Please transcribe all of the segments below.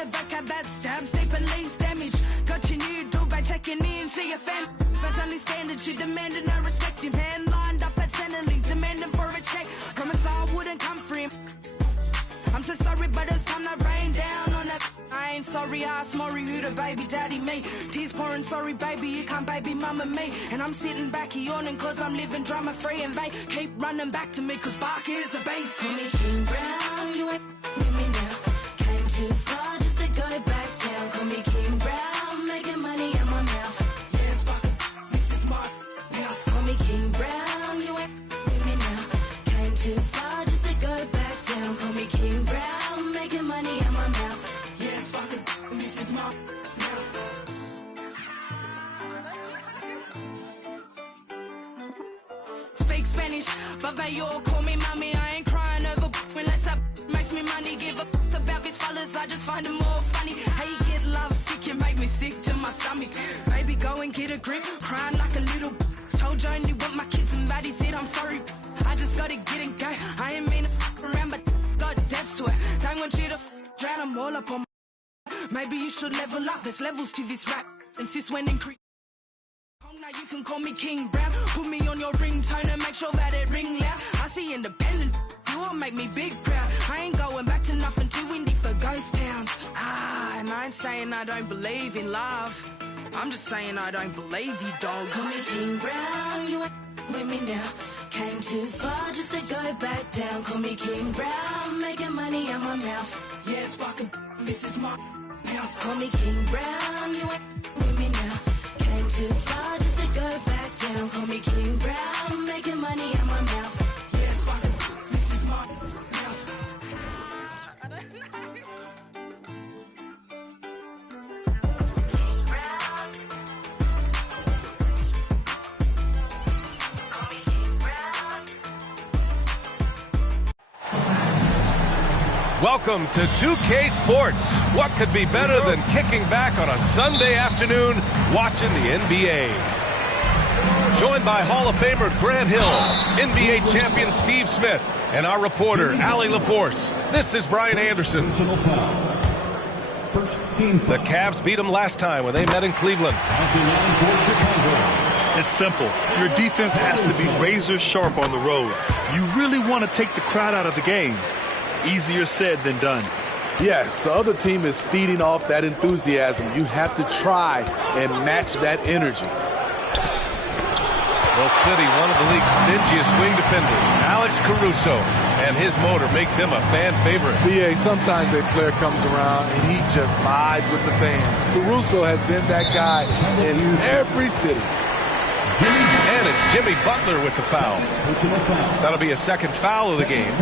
the vocab that stab, stay police damage. Got your new do by checking in, share your fam. First only standard, she demanding I respect him. Hand lined up at Centrelink, demanding for a check. Promise I wouldn't come for him. I'm so sorry, but it's time to rain down on that. I ain't sorry, I asked Maury who the baby daddy me. Tears pouring, sorry baby, you can't baby mama me. And I'm sitting back yawning cause I'm living drama free. And they keep running back to me cause Bark is a base. Call me King Brown, you ain't with me now. Came too far just to go back down. Call me King Brown, making money in my mouth. Yes, Bark, this is my house. Call me King Brown, you ain't with me now. Came too far just to go back down. Call me King Brown, making money in my mouth. Yes, Bark, this is my house. Speak Spanish, but they all call me mommy. I ain't crying over unless that makes me money. Give a about these fellas, I just find them more funny. How you get love sick, you make me sick to my stomach. Baby, go and get a grip, crying like a little. Told you I only want my kids and baddies said I'm sorry. I just gotta get and go. I ain't mean to around, but got depths to it. Don't want you to drown them all up on my. Maybe you should level up, there's levels to this rap. And sis when increase. Now you can call me King Brown. Put me on your ringtone and make sure that it ring loud. I see independent, you will make me big proud. I ain't going back to nothing too windy for ghost towns. And I ain't saying I don't believe in love. I'm just saying I don't believe you, dog. Call me King Brown, you ain't with me now. Came too far just to go back down. Call me King Brown, making money in my mouth. Yes, walking, this is my house. Call me King Brown, you ain't with me now. Came too far just to go back down. Call me King Brown, making money in my mouth. Yes, walking, this is my house. Welcome to 2K Sports. What could be better than kicking back on a Sunday afternoon watching the NBA? Joined by Hall of Famer Grant Hill, NBA champion Steve Smith, and our reporter Allie LaForce. This is Brian Anderson. The Cavs beat them last time when they met in Cleveland. It's simple. Your defense has to be razor sharp on the road. You really want to take the crowd out of the game. Easier said than done. Yes, the other team is feeding off that enthusiasm. You have to try and match that energy. Well, Smitty, one of the league's stingiest wing defenders, Alex Caruso, and his motor makes him a fan favorite. BA, sometimes a player comes around and he just vibes with the fans. Caruso has been that guy in every city. And it's Jimmy Butler with the foul. That'll be a second foul of the game.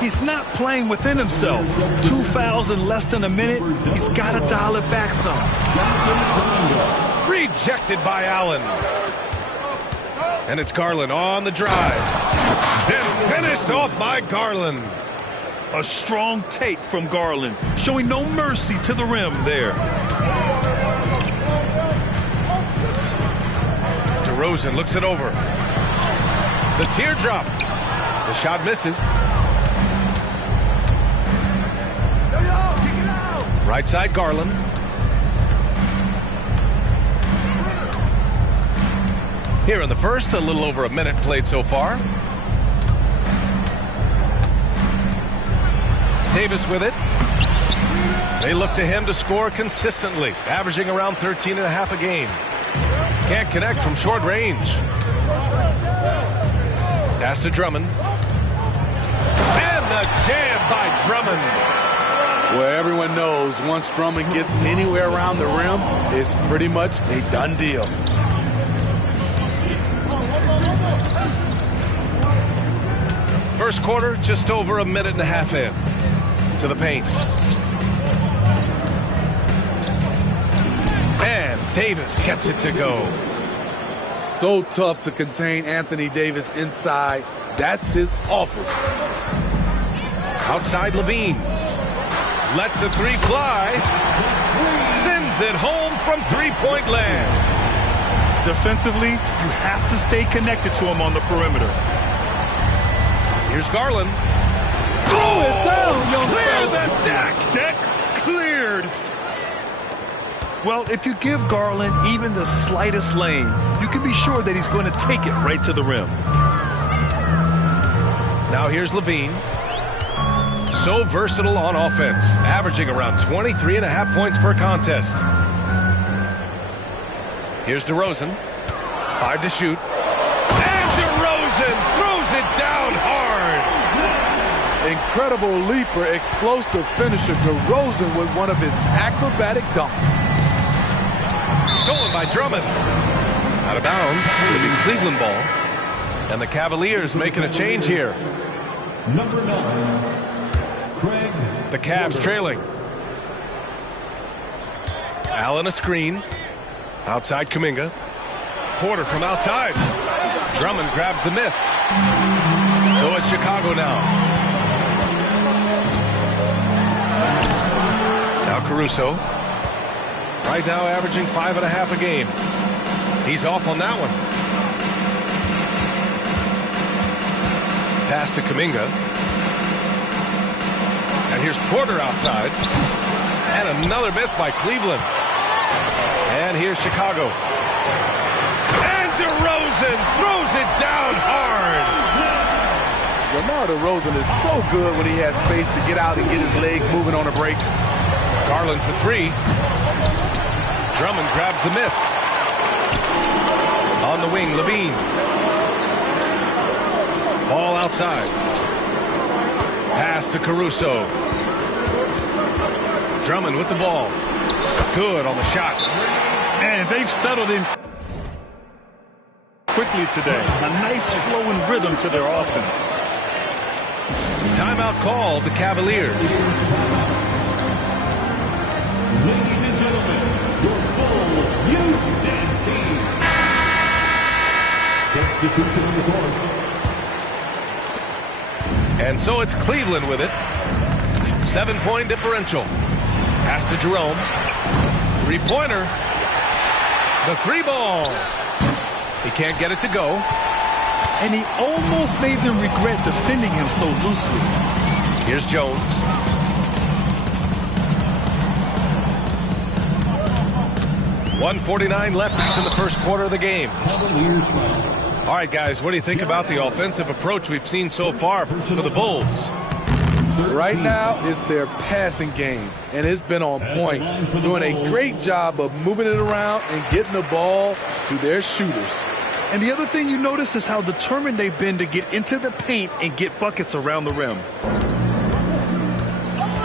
He's not playing within himself. 2 fouls in less than a minute. He's got to dial it back some. Rejected by Allen. And it's Garland on the drive. Then finished off by Garland. A strong take from Garland, showing no mercy to the rim there. DeRozan looks it over. The teardrop. The shot misses. Right side, Garland. Here in the first, a little over a minute played so far. Davis with it. They look to him to score consistently, averaging around 13.5 a game. Can't connect from short range. Pass to Drummond. And the jam by Drummond. Where everyone knows once Drummond gets anywhere around the rim, it's pretty much a done deal. First quarter, just over a minute and a half in. To the paint. And Davis gets it to go. So tough to contain Anthony Davis inside. That's his office. Outside Levine. Lets the three fly. Sends it home from three-point land. Defensively, you have to stay connected to him on the perimeter. Here's Garland. Throw it down, young Clear fella. the deck. cleared. Well, if you give Garland even the slightest lane, you can be sure that he's going to take it right to the rim. Now here's Levine. So versatile on offense, averaging around 23.5 points per contest. Here's DeRozan. 5 to shoot. And DeRozan throws it down hard. Incredible leaper, explosive finisher. DeRozan with one of his acrobatic dunks. Stolen by Drummond. Out of bounds, it'll be Cleveland ball. And the Cavaliers making a change here. Number 9. The Cavs trailing. Allen a screen. Outside Kuminga. Porter from outside. Drummond grabs the miss. So it's Chicago now. Now Caruso. Right now averaging 5.5 a game. He's off on that one. Pass to Kuminga. And here's Porter outside. And another miss by Cleveland. And here's Chicago. And DeRozan throws it down hard. DeMar DeRozan is so good when he has space to get out and get his legs moving on a break. Garland for 3. Drummond grabs the miss. On the wing, Levine. Ball outside. Pass to Caruso. Drummond with the ball. Good on the shot. And they've settled in quickly today. A nice flowing rhythm to their offense. Timeout called the Cavaliers. Ladies and gentlemen, your full Houston team. Substitution on the court. And so it's Cleveland with it. 7-point differential. Pass to Jerome. Three-pointer. The 3-ball. He can't get it to go. And he almost made them regret defending him so loosely. Here's Jones. .149 left in the first quarter of the game. All right, guys, what do you think about the offensive approach we've seen so far for the Bulls? Right now, it's their passing game, and it's been on point. Doing a great job of moving it around and getting the ball to their shooters. And the other thing you notice is how determined they've been to get into the paint and get buckets around the rim.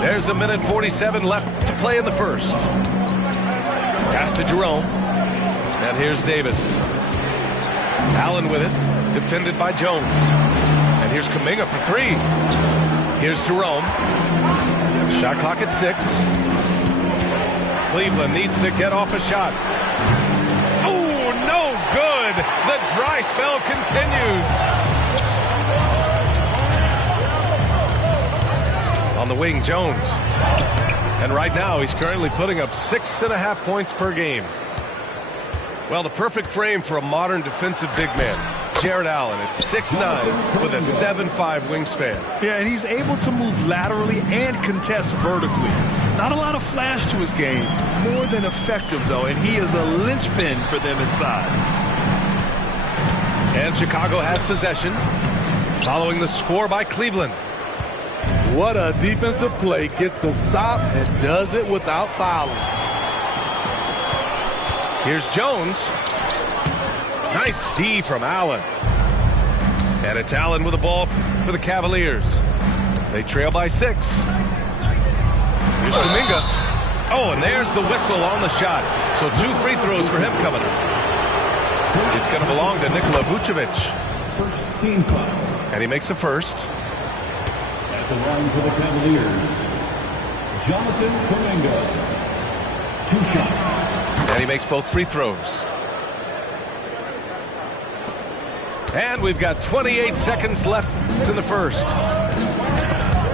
There's 1:47 left to play in the first. Pass to Jerome. And here's Davis. Allen with it. Defended by Jones. And here's Kuminga for 3. Here's Jerome. Shot clock at 6. Cleveland needs to get off a shot. Oh, no good. The dry spell continues. On the wing, Jones. And right now, he's currently putting up 6.5 points per game. Well, the perfect frame for a modern defensive big man. Jarrett Allen at 6'9" with a 7'5" wingspan. Yeah, and he's able to move laterally and contest vertically. Not a lot of flash to his game. More than effective, though, and he is a linchpin for them inside. And Chicago has possession, following the score by Cleveland. What a defensive play. Gets the stop and does it without fouling. Here's Jones. Nice D from Allen. And it's Allen with the ball for the Cavaliers. They trail by 6. Here's Kuminga. Oh, and there's the whistle on the shot. So 2 free throws for him coming up. It's going to belong to Nikola Vucevic. First team foul. And he makes the first. At the line for the Cavaliers, Jonathan Kuminga. 2 shots. And he makes both free throws. And we've got 28 seconds left in the first.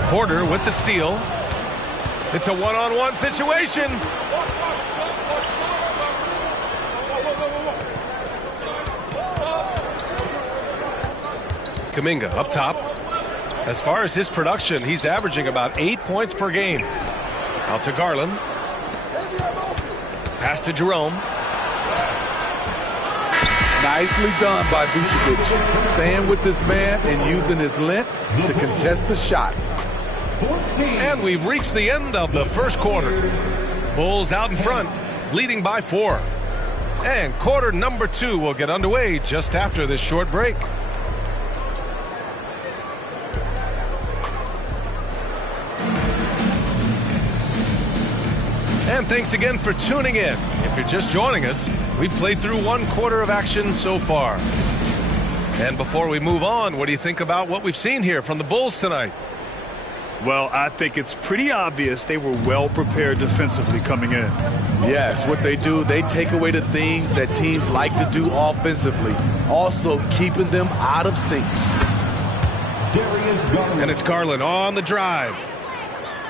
Porter with the steal. It's a one-on-one situation. Kuminga up top. As far as his production, he's averaging about 8 points per game. Out to Garland. Pass to Jerome. Nicely done by Vucevic. Staying with this man and using his length to contest the shot. And we've reached the end of the first quarter. Bulls out in front, leading by 4. And quarter number 2 will get underway just after this short break. And thanks again for tuning in. If you're just joining us, we've played through 1 quarter of action so far. And before we move on, what do you think about what we've seen here from the Bulls tonight? Well, I think it's pretty obvious they were well prepared defensively coming in. Yes, what they do, they take away the things that teams like to do offensively, also keeping them out of sync. And it's Garland on the drive.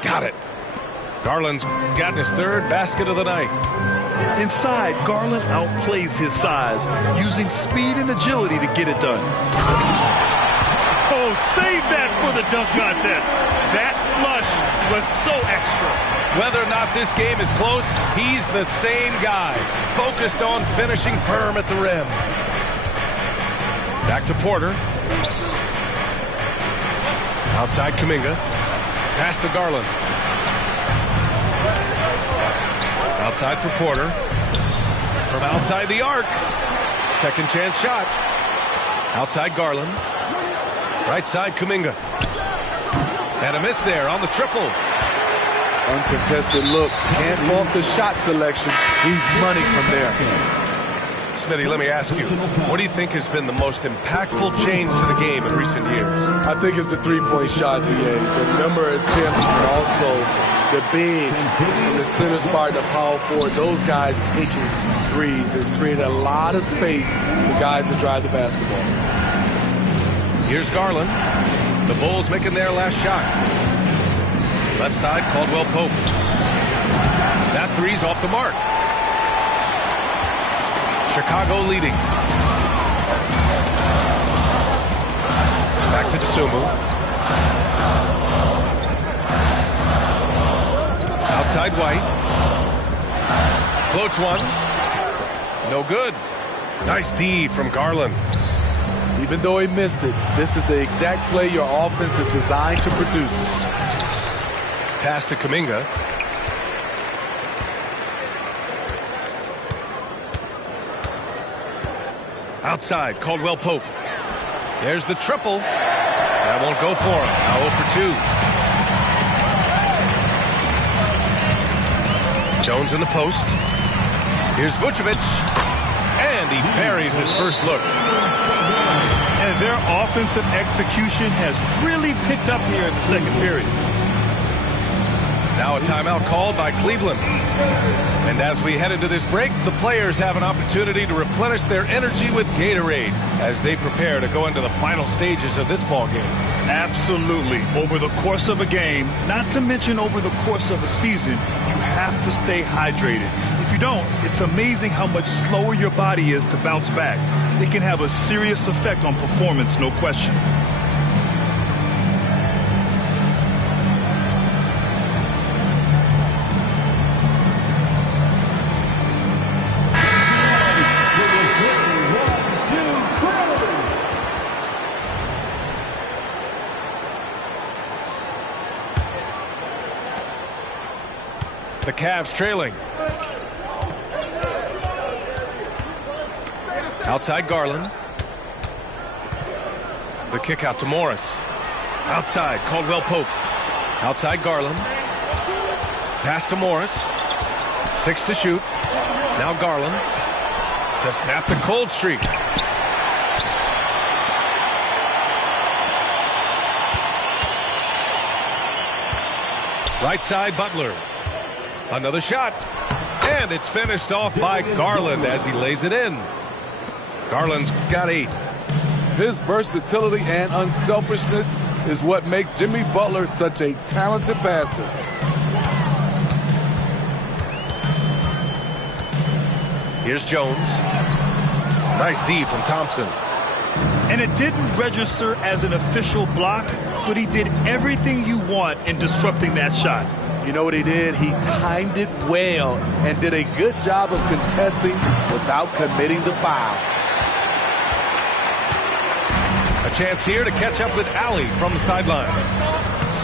Got it. Garland's gotten his 3rd basket of the night. Inside, Garland outplays his size, using speed and agility to get it done. Oh, save that for the dunk contest. That flush was so extra. Whether or not this game is close, he's the same guy, focused on finishing firm at the rim. Back to Porter. Outside Kuminga. Pass to Garland. Outside for Porter. From outside the arc. Second chance shot. Outside Garland. Right side Kuminga. And a miss there on the triple. Uncontested look. Can't fault the shot selection. He's money from there. Smitty, let me ask you, what do you think has been the most impactful change to the game in recent years? I think it's the three-point shot, BA. The number of attempts, but also the bigs from the center spot, the power forward, those guys taking threes has created a lot of space for guys to drive the basketball. Here's Garland. The Bulls making their last shot. Left side, Caldwell Pope. That three's off the mark. Chicago leading. Back to Dosunmu. Outside White. Floats one. No good. Nice D from Garland. Even though he missed it, this is the exact play your offense is designed to produce. Pass to Kuminga. Outside, Caldwell Pope. There's the triple. That won't go for him. Now 0 for 2. Jones in the post. Here's Vucevic. And he buries his first look. And their offensive execution has really picked up here in the second period. Now a timeout called by Cleveland. And as we head into this break, the players have an opportunity to replenish their energy with Gatorade as they prepare to go into the final stages of this ball game. Absolutely. Over the course of a game, not to mention over the course of a season, you have to stay hydrated. If you don't, it's amazing how much slower your body is to bounce back. It can have a serious effect on performance, no question. The Cavs trailing. Outside Garland. The kick out to Morris. Outside Caldwell Pope. Outside Garland. Pass to Morris. 6 to shoot. Now Garland to snap the cold streak. Right side Butler. Another shot. And it's finished off by Garland as he lays it in. Garland's got 8. His versatility and unselfishness is what makes Jimmy Butler such a talented passer. Here's Jones. Nice D from Thompson. And it didn't register as an official block, but he did everything you want in disrupting that shot. You know what he did? He timed it well and did a good job of contesting without committing the foul. A chance here to catch up with Allie from the sideline.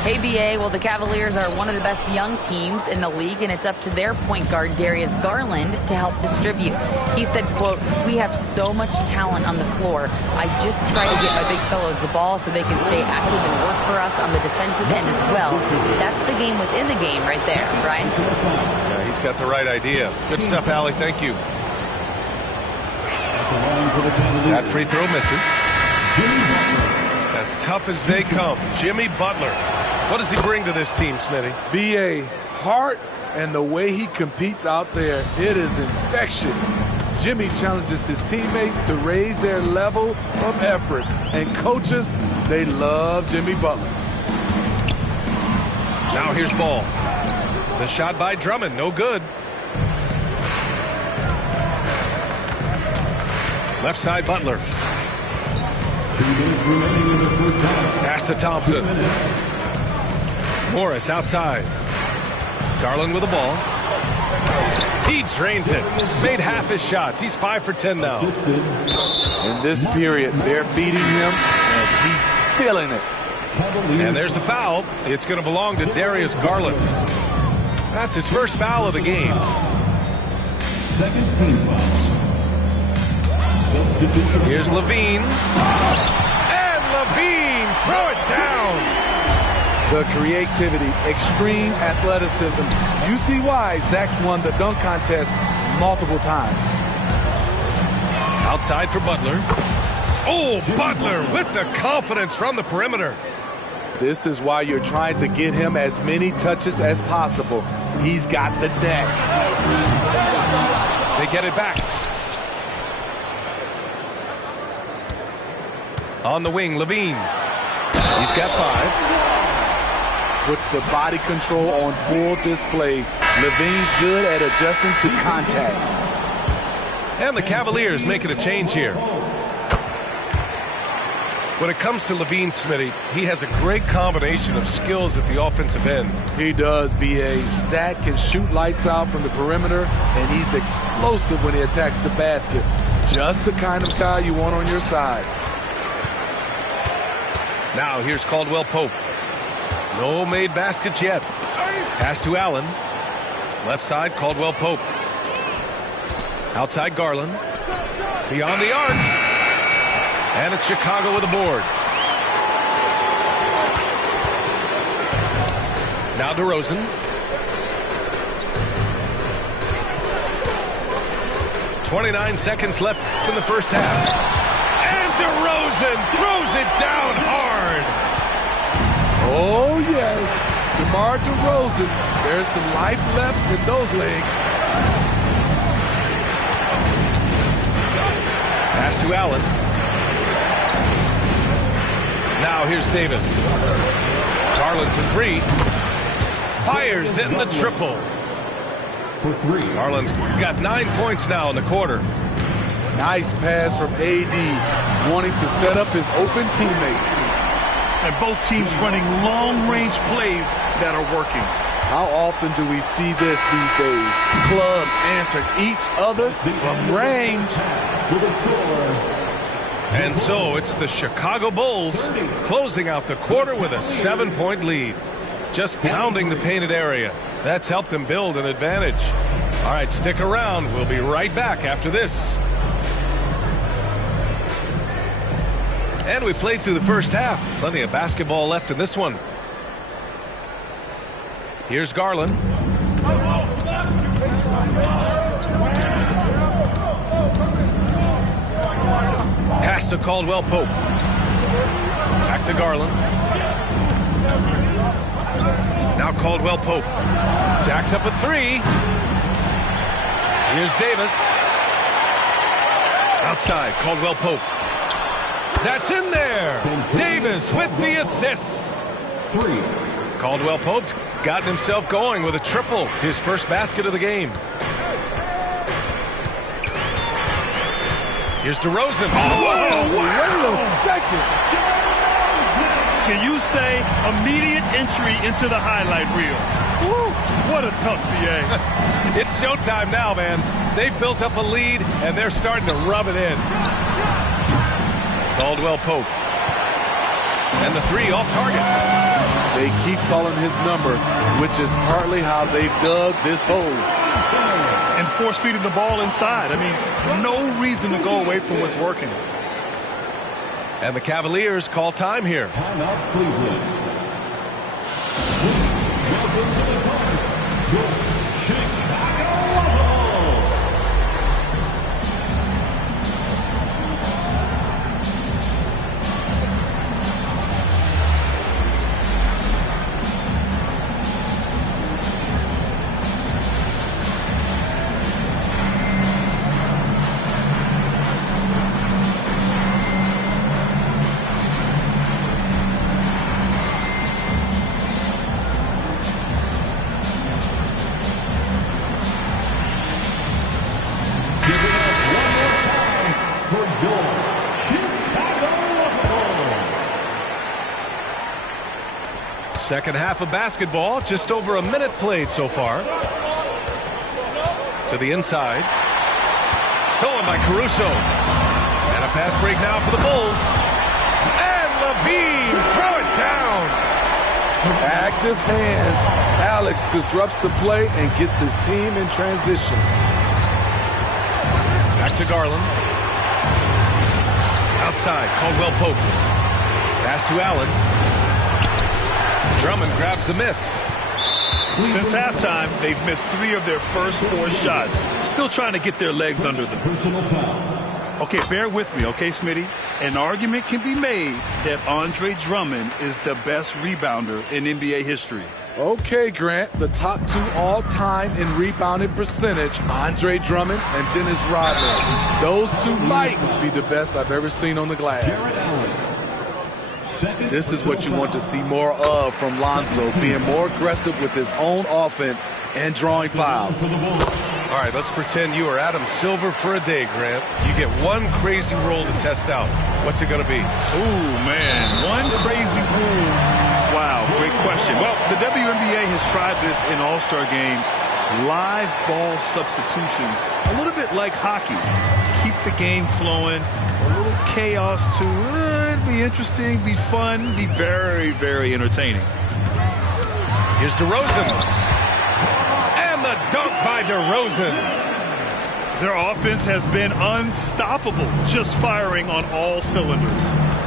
Hey, BA, well, the Cavaliers are one of the best young teams in the league, and it's up to their point guard, Darius Garland, to help distribute. He said, quote, "We have so much talent on the floor. I just try to get my big fellows the ball so they can stay active and work for us on the defensive end as well." That's the game within the game right there, Brian. Yeah, he's got the right idea. Good stuff, Allie. Thank you. That free throw misses. As tough as they come, Jimmy Butler. What does he bring to this team, Smitty? B.A. heart and the way he competes out there, it is infectious. Jimmy challenges his teammates to raise their level of effort. And coaches, they love Jimmy Butler. Now here's Ball. The shot by Drummond, no good. Left side Butler. Pass to Thompson. Morris outside. Garland with the ball. He drains it. Made half his shots. He's 5 for 10 now. In this period, they're feeding him, and he's feeling it. And there's the foul. It's going to belong to Darius Garland. That's his first foul of the game. Second team foul. Here's Levine. And Levine, throw it down. The creativity, extreme athleticism. You see why Zach's won the dunk contest multiple times. Outside for Butler. Oh, Butler with the confidence from the perimeter. This is why you're trying to get him as many touches as possible. He's got the deck. They get it back. On the wing, Levine. He's got 5. Puts the body control on full display. Levine's good at adjusting to contact. And the Cavaliers making a change here. When it comes to Levine, Smitty, he has a great combination of skills at the offensive end. He does, B.A. Zach can shoot lights out from the perimeter, and he's explosive when he attacks the basket. Just the kind of guy you want on your side. Now here's Caldwell Pope. No made baskets yet. Pass to Allen. Left side, Caldwell Pope. Outside Garland. Beyond the arc. And it's Chicago with a board. Now DeRozan. .29 seconds left in the first half. And DeRozan throws it down hard. Oh, yes. DeMar DeRozan. There's some life left in those legs. Pass to Allen. Now here's Davis. Garland for 3. Fires in the triple. For 3. Garland's got 9 points now in the quarter. Nice pass from AD, wanting to set up his open teammates. And both teams running long-range plays that are working. How often do we see this these days? Clubs answering each other from range. And so it's the Chicago Bulls closing out the quarter with a 7-point lead. Just pounding the painted area. That's helped them build an advantage. All right, stick around. We'll be right back after this. And we played through the first half. Plenty of basketball left in this one. Here's Garland. Pass to Caldwell Pope. Back to Garland. Now Caldwell Pope. Jacks up a 3. Here's Davis. Outside, Caldwell Pope. That's in there. Davis with the assist. 3. Caldwell Pope's gotten himself going with a triple. His first basket of the game. Here's DeRozan. Oh, wait a second. Can you say immediate entry into the highlight reel? Woo, what a tough BA. It's showtime now, man. They've built up a lead, and they're starting to rub it in. Caldwell Pope. And the three off target. They keep calling his number, which is partly how they've dug this hole. And force-feeding the ball inside. I mean, no reason to go away from what's working. And the Cavaliers call time here. Timeout, Cleveland. Welcome to the party, your Chicago Bulls. Second half of basketball, just over a minute played so far. To the inside. Stolen by Caruso. And a pass break now for the Bulls. And LaVine throw it down. Active hands. Alex disrupts the play and gets his team in transition. Back to Garland. Outside, Caldwell Pope. Pass to Allen. Drummond grabs the miss. Since halftime, they've missed 3 of their first 4 shots. Still trying to get their legs under them. Personal foul. Okay, bear with me, okay, Smitty? An argument can be made that Andre Drummond is the best rebounder in NBA history. Okay, Grant, the top 2 all-time in rebounding percentage, Andre Drummond and Dennis Rodman. Those 2 might be the best I've ever seen on the glass. This is what you want to see more of from Lonzo, being more aggressive with his own offense and drawing fouls. All right, let's pretend you are Adam Silver for a day, Grant. You get one crazy rule to test out. What's it going to be? Ooh, man, one crazy rule. Wow, great question. Well, the WNBA has tried this in All-Star games. Live ball substitutions, a little bit like hockey. Keep the game flowing, a little chaos too. It'd be interesting, be fun, be very, very entertaining. Here's DeRozan. And the dunk by DeRozan. Their offense has been unstoppable, just firing on all cylinders.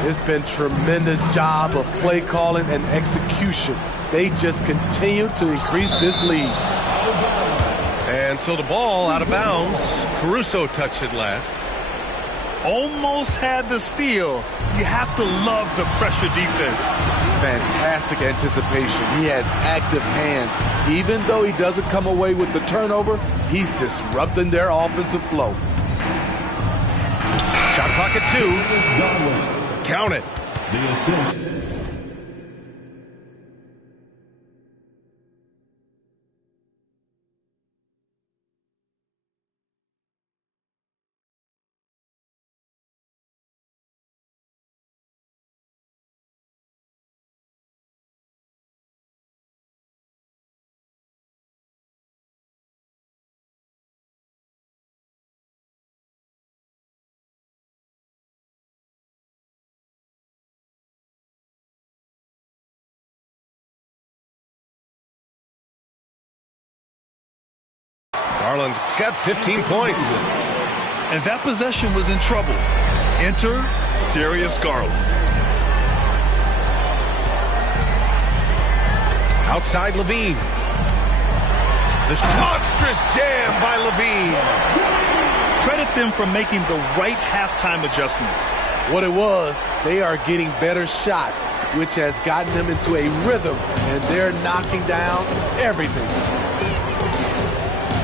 It's been tremendous job of play calling and execution. They just continue to increase this lead. And so the ball out of bounds. Caruso touched it last. Almost had the steal. You have to love the pressure defense. Fantastic anticipation. He has active hands. Even though he doesn't come away with the turnover, he's disrupting their offensive flow. Shot clock at 2. Count it. The assist. Garland's got 15 points. And that possession was in trouble. Enter Darius Garland. Outside LaVine. This monstrous jam by LaVine. Credit them for making the right halftime adjustments. What it was, they are getting better shots, which has gotten them into a rhythm, and they're knocking down everything.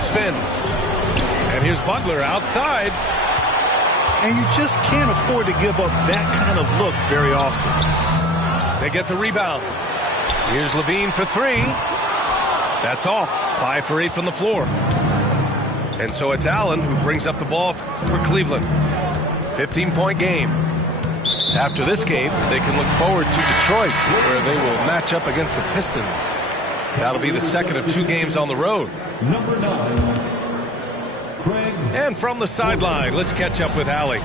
Spins. And here's Butler outside. And you just can't afford to give up that kind of look very often. They get the rebound. Here's LaVine for 3. That's off. 5 for 8 from the floor. And so it's Allen who brings up the ball for Cleveland. 15-point game. After this game, they can look forward to Detroit, where they will match up against the Pistons. That'll be the second of 2 games on the road. Number 9, Craig. And from the sideline, let's catch up with Allie.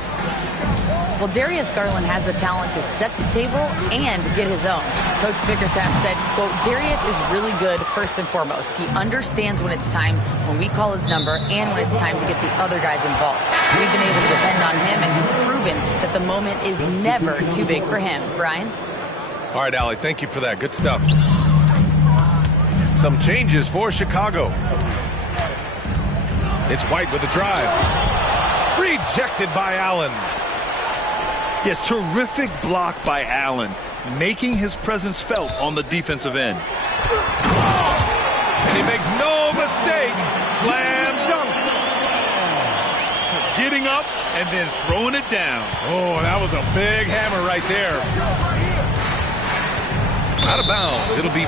Well, Darius Garland has the talent to set the table and get his own. Coach Bickerstaff said, quote, Darius is really good first and foremost. He understands when it's time, when we call his number, and when it's time to get the other guys involved. We've been able to depend on him, and he's proven that the moment is never too big for him. Brian? All right, Allie, thank you for that. Good stuff. Some changes for Chicago. It's White with a drive. Rejected by Allen. Yeah, terrific block by Allen, making his presence felt on the defensive end. And he makes no mistake. Slam dunk. Getting up and then throwing it down. Oh, that was a big hammer right there. Out of bounds. It'll be...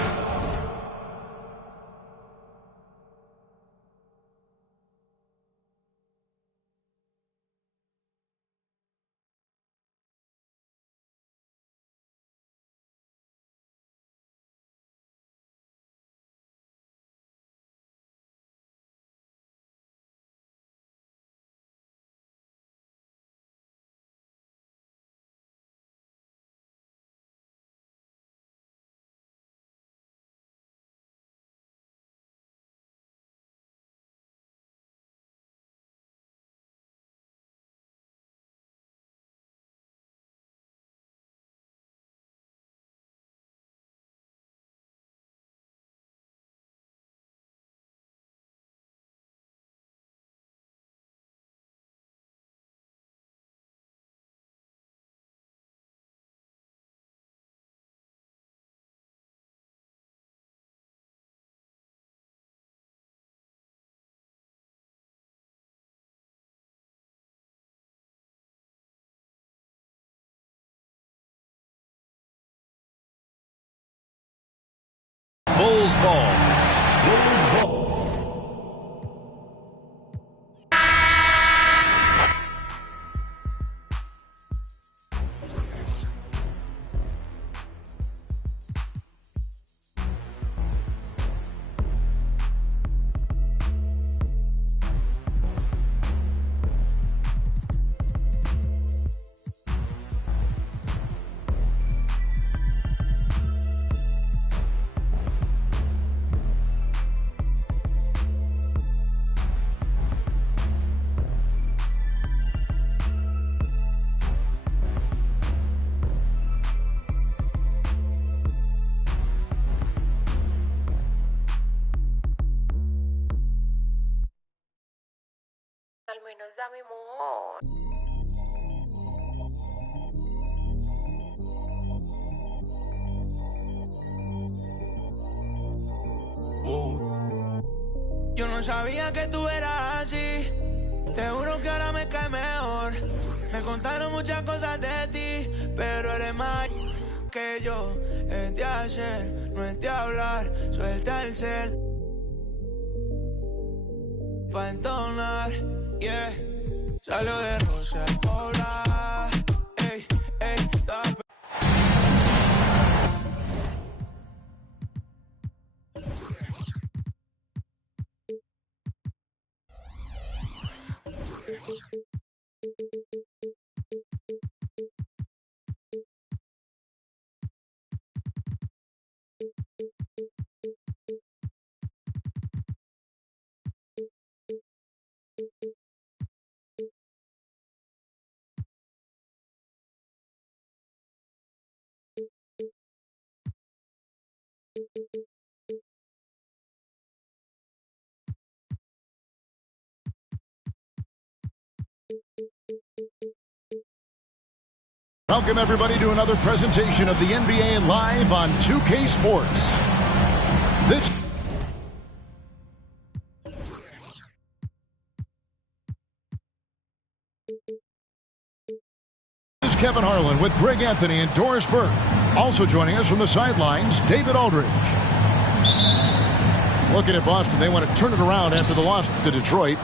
Bulls ball. Al menos dame amor. Yo no sabía que tú eras así. Te juro que ahora me cae mejor. Me contaron muchas cosas de ti, pero eres más que yo. Es de hacer, no es de hablar. Suelta el cel pa' entonar, yeah. Salió de Rosa al Pobla. Ey, ey, Welcome, everybody, to another presentation of the NBA Live on 2K Sports. This is Kevin Harlan with Greg Anthony and Doris Burke. Also joining us from the sidelines, David Aldridge. Looking at Boston, they want to turn it around after the loss to Detroit.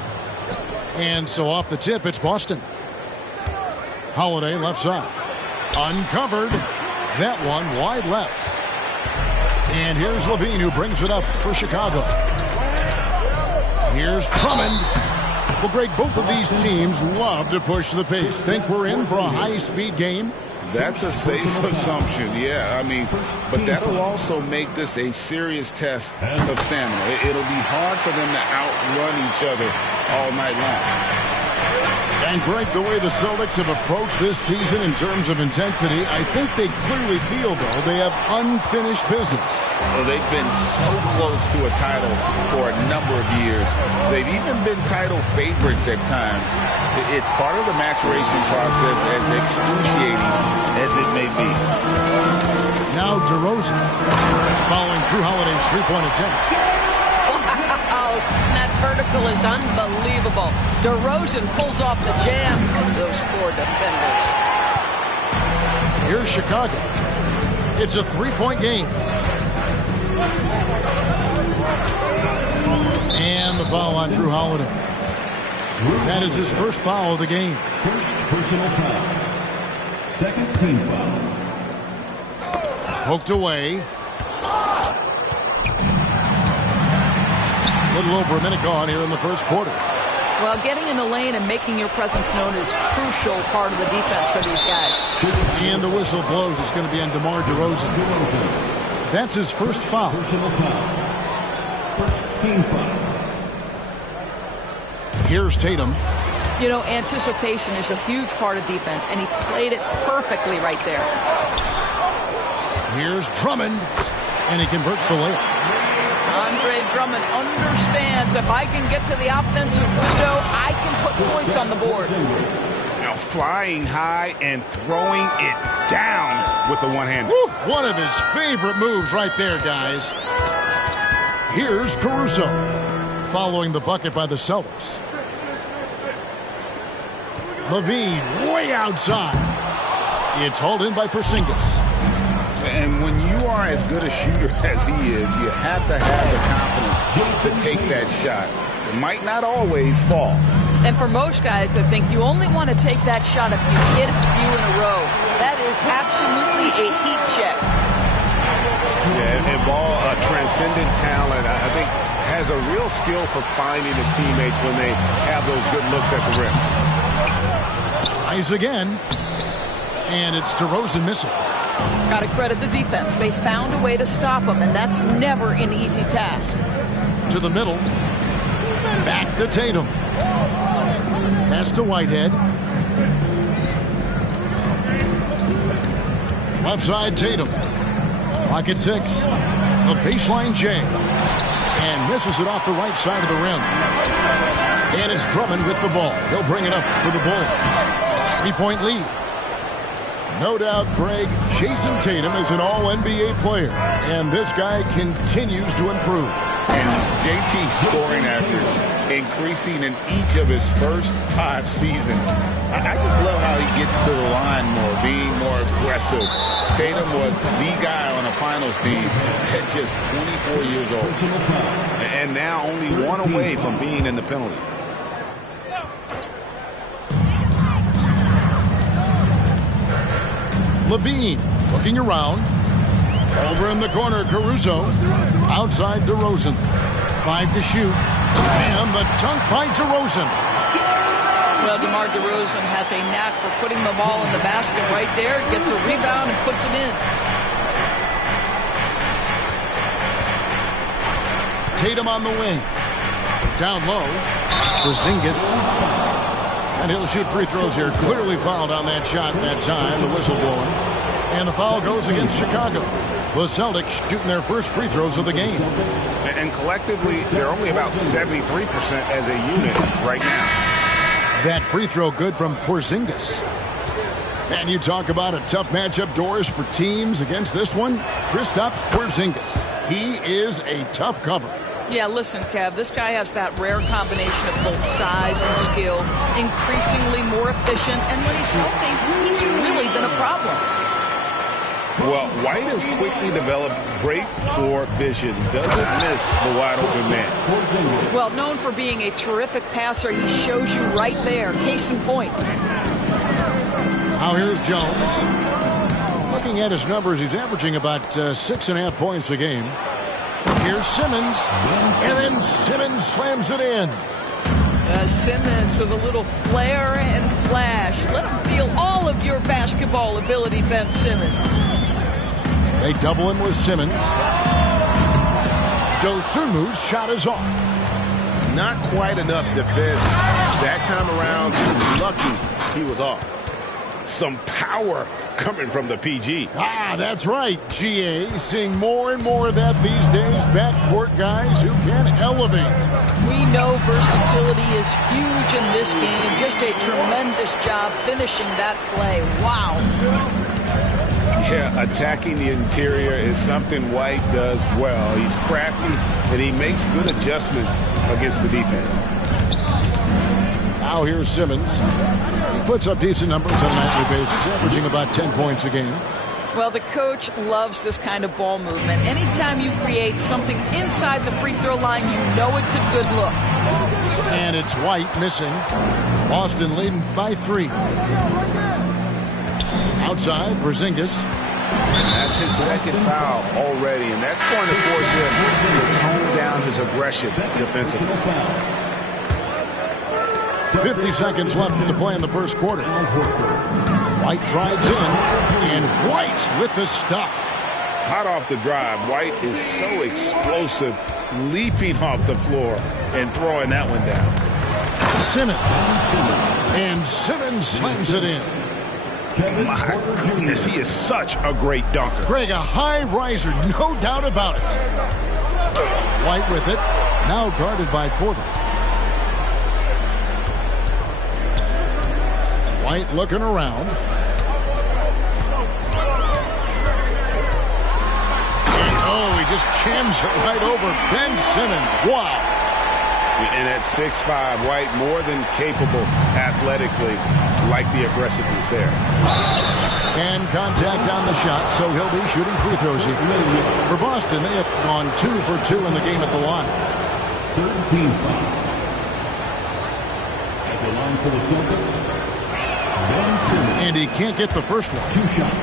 And so off the tip, it's Boston. Holiday left side. Uncovered. That one wide left. And here's Levine, who brings it up for Chicago. Here's Drummond. Well, Greg, both of these teams love to push the pace. Think we're in for a high-speed game? That's a safe assumption, yeah. I mean, but that'll also make this a serious test of stamina. It'll be hard for them to outrun each other all night long. And Greg, the way the Celtics have approached this season in terms of intensity, I think they clearly feel, though, they have unfinished business. Well, they've been so close to a title for a number of years. They've even been title favorites at times. It's part of the maturation process, as excruciating as it may be. Now DeRozan, following Drew Holiday's three-point attempt. Wow, that vertical is unbelievable. DeRozan pulls off the jam. Those poor defenders. Here's Chicago. It's a three-point game. And the foul on Drew Holiday. That is his first foul of the game. First personal foul. Second team foul. Poked away. A little over a minute gone here in the first quarter. Well, getting in the lane and making your presence known is a crucial part of the defense for these guys. And the whistle blows. It's going to be on DeMar DeRozan. That's his first foul. Personal foul. First team foul. Here's Tatum. You know, anticipation is a huge part of defense, and he played it perfectly right there. Here's Drummond, and he converts the layup. Andre Drummond understands if I can get to the offensive window, I can put points on the board. Now flying high and throwing it down with the one-hander. One of his favorite moves right there, guys. Here's Caruso, following the bucket by the Celtics. Levine way outside. It's hauled in by Porzingis. And when you are as good a shooter as he is, you have to have the confidence to take that shot. It might not always fall. And for most guys, I think you only want to take that shot if you hit a few in a row. That is absolutely a heat check. Yeah, and Ball, a transcendent talent, I think, has a real skill for finding his teammates when they have those good looks at the rim. Tries again, and it's DeRozan missing. Got to credit the defense. They found a way to stop him, and that's never an easy task. To the middle. Back to Tatum. Pass to Whitehead. Left side Tatum. Pocket 6. The baseline J. And misses it off the right side of the rim. And it's Drummond with the ball. He'll bring it up for the Bulls. 3-point lead. No doubt, Greg, Jason Tatum is an all-NBA player, and this guy continues to improve. And JT's scoring average increasing in each of his first 5 seasons. I just love how he gets to the line more, being more aggressive. Tatum was the guy on a finals team at just 24 years old. And now only one away from being in the penalty. Levine looking around. Over in the corner, Caruso. Outside DeRozan. 5 to shoot. And the dunk by DeRozan. Well, DeMar DeRozan has a knack for putting the ball in the basket right there. Gets a rebound and puts it in. Tatum on the wing. Down low. Porzingis. And he'll shoot free throws here. Clearly fouled on that shot that time. The whistle blowing. And the foul goes against Chicago. The Celtics shooting their first free throws of the game. And collectively, they're only about 73% as a unit right now. That free throw good from Porzingis. And you talk about a tough matchup, Doris, for teams against this one. Kristaps Porzingis. He is a tough cover. Yeah, listen, Kev, this guy has that rare combination of both size and skill, increasingly more efficient, and when he's healthy, he's really been a problem. Well, White has quickly developed great floor vision. Doesn't miss the wide-open man. Well, known for being a terrific passer, he shows you right there. Case in point. Now here's Jones. Looking at his numbers, he's averaging about 6.5 points a game. Here's Simmons, and then Simmons slams it in. Simmons with a little flair and flash. Let him feel all of your basketball ability, Ben Simmons. They double him with Simmons. Dosunmu's shot is off. Not quite enough defense that time around. Just lucky he was off. Some power coming from the PG. That's right, GA. Seeing more and more of that these days. Backcourt guys who can elevate. We know versatility is huge in this game. Just a tremendous job finishing that play. Wow. Yeah, attacking the interior is something White does well. He's crafty, and he makes good adjustments against the defense. Now here's Simmons. He puts up decent numbers on a nightly basis, averaging about 10 points a game. Well, the coach loves this kind of ball movement. Anytime you create something inside the free throw line, you know it's a good look. And it's White missing. Boston leading by 3. Outside, Porzingis. That's his second foul already, and that's going to force him to tone down his aggression defensively. 50 seconds left to play in the first quarter. White drives in, and White with the stuff. Hot off the drive, White is so explosive, leaping off the floor and throwing that one down. Simmons. And Simmons slams it in. My goodness, he is such a great dunker. Greg, a high riser, no doubt about it. White with it, now guarded by Porter. White looking around. And, he just jams it right over Ben Simmons. Wow. And at 6'5", White more than capable athletically, like the aggressiveness there. And contact on the shot, so he'll be shooting free throws here. For Boston, they have gone 2 for 2 in the game at the line. 13 foul. At the line for the Celtics, and he can't get the first one. 2 shots.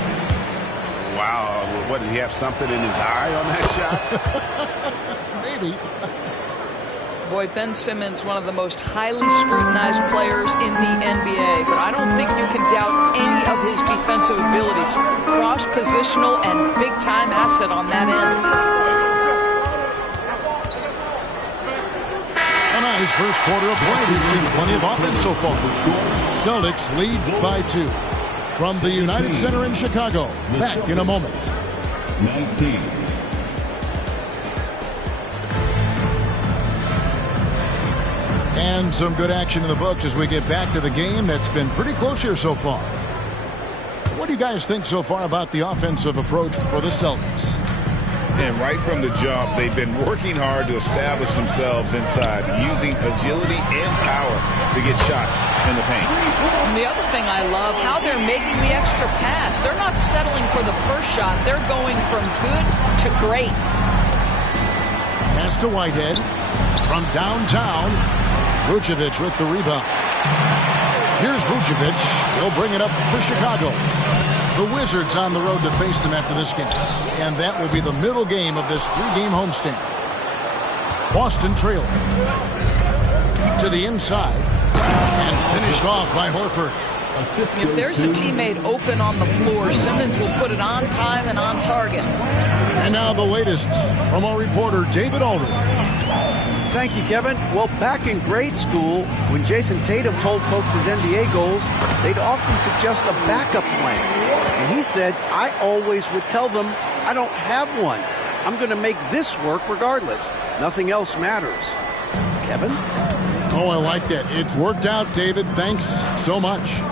Wow, what, did he have something in his eye on that shot? Maybe. Boy, Ben Simmons, one of the most highly scrutinized players in the NBA, but I don't think you can doubt any of his defensive abilities. Cross-positional and big-time asset on that end. A nice first quarter of play. We've seen plenty of offense so far. Celtics lead by 2. From the United Center in Chicago. Back in a moment. 19. And some good action in the books as we get back to the game that's been pretty close here so far. What do you guys think so far about the offensive approach for the Celtics? And right from the jump, they've been working hard to establish themselves inside, using agility and power to get shots in the paint. And the other thing I love, how they're making the extra pass. They're not settling for the first shot. They're going from good to great. Pass to Whitehead. From downtown, Vucevic with the rebound. Here's Vucevic. He'll bring it up for Chicago. The Wizards on the road to face them after this game. And that will be the middle game of this 3-game homestand. Boston trailing. To the inside. And finished off by Horford. If there's a teammate open on the floor, Simmons will put it on time and on target. And now the latest from our reporter, David Aldridge. Thank you, Kevin. Well, back in grade school, when Jason Tatum told folks his NBA goals, they'd often suggest a backup plan. And he said, I always would tell them, I don't have one. I'm going to make this work regardless. Nothing else matters. Kevin? Oh, I like that. It's worked out, David. Thanks so much.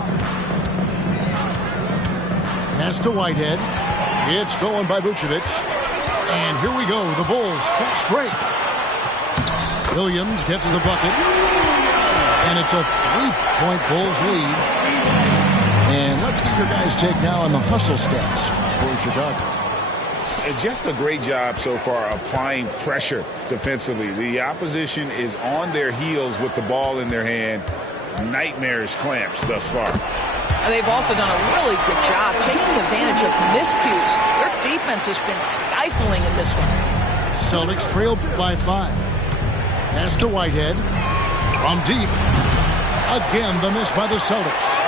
Pass to Whitehead. It's stolen by Vucevic. And here we go. The Bulls fast break. Williams gets the bucket. And it's a 3-point Bulls lead. And let's get your guys' take now on the hustle stats for Chicago. Just a great job so far applying pressure defensively. The opposition is on their heels with the ball in their hand. Nightmarish clamps thus far. They've also done a really good job taking advantage of miscues. Their defense has been stifling in this one. Celtics trailed by 5. Pass to Whitehead. From deep. Again, the miss by the Celtics.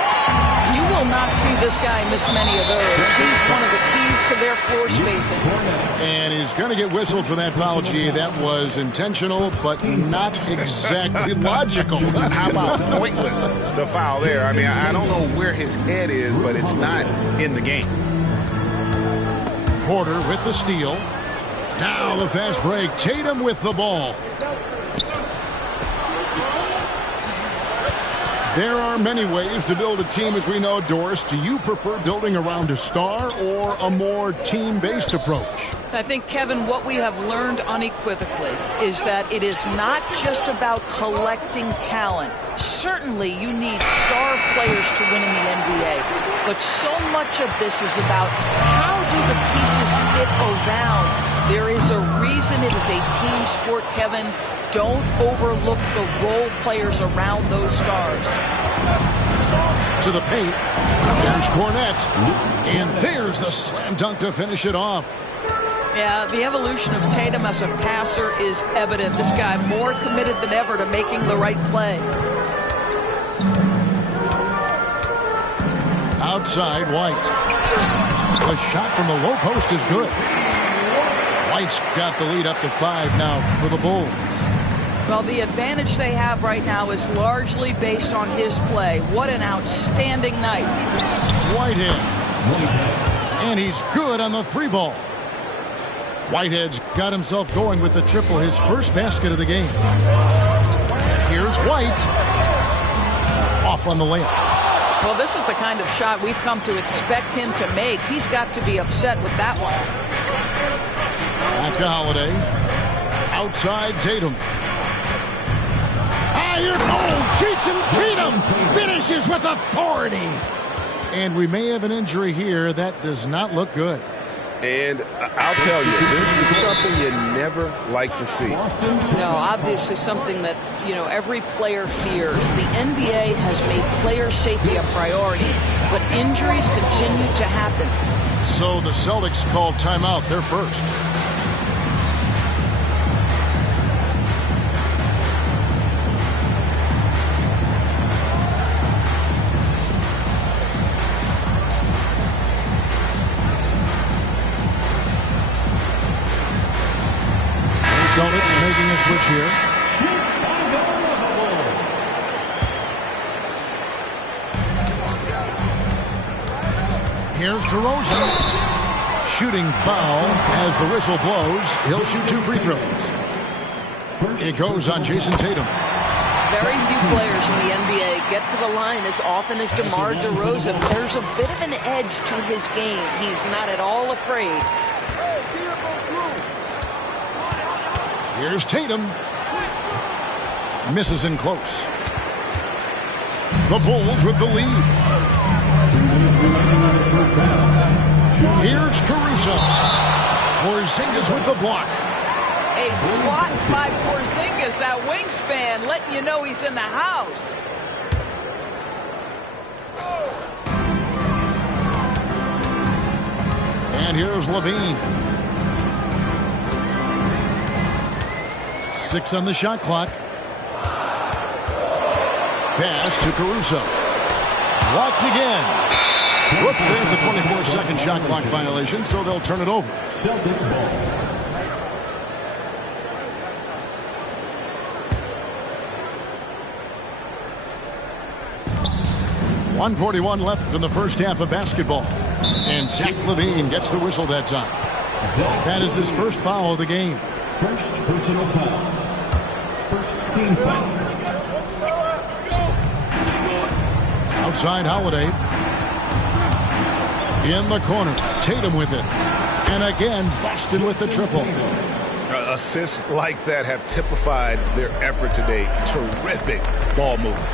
You will not see this guy miss many of those. He's one of the keys to their floor spacing. And he's going to get whistled for that foul, G. That was intentional, but not exactly logical. How about pointless to foul there? I mean, I don't know where his head is, but it's not in the game. Porter with the steal. Now the fast break. Tatum with the ball. There are many ways to build a team, as we know, Doris. Do you prefer building around a star or a more team-based approach? I think, Kevin, what we have learned unequivocally is that it is not just about collecting talent. Certainly, you need star players to win in the NBA. But so much of this is about how do the pieces fit around. There is a reason it is a team sport, Kevin. Don't overlook the role players around those stars. To the paint. There's Cornette. And there's the slam dunk to finish it off. Yeah, the evolution of Tatum as a passer is evident. This guy more committed than ever to making the right play. Outside, White. The shot from the low post is good. White's got the lead up to 5 now for the Bulls. Well, the advantage they have right now is largely based on his play. What an outstanding night. Whitehead. And he's good on the 3-ball. Whitehead's got himself going with the triple, his first basket of the game. And here's White. Off on the layup. Well, this is the kind of shot we've come to expect him to make. He's got to be upset with that one. Back to Holiday. Outside Tatum. Jason Tatum finishes with authority. And we may have an injury here. That does not look good. And I'll tell you, this is something you never like to see. No, obviously something that, every player fears. The NBA has made player safety a priority, but injuries continue to happen. So the Celtics called timeout. They're first. Celtics making a switch here. Here's DeRozan. Shooting foul as the whistle blows. He'll shoot 2 free throws. It goes on Jason Tatum. Very few players in the NBA get to the line as often as DeMar DeRozan. There's a bit of an edge to his game. He's not at all afraid. Here's Tatum. Misses in close. The Bulls with the lead. Here's Caruso. Porzingis with the block. A swat by Porzingis, that wingspan, letting you know he's in the house. And here's Levine. 6 on the shot clock. Pass to Caruso. Blocked again. Whoops, there's the 24-second shot clock violation, so they'll turn it over. 1:41 left in the first half of basketball. And Zach LaVine gets the whistle that time. That is his first foul of the game. First personal foul. First team foul. Outside Holiday. In the corner. Tatum with it. And again, Boston with the triple. Assists like that have typified their effort today. Terrific ball movement.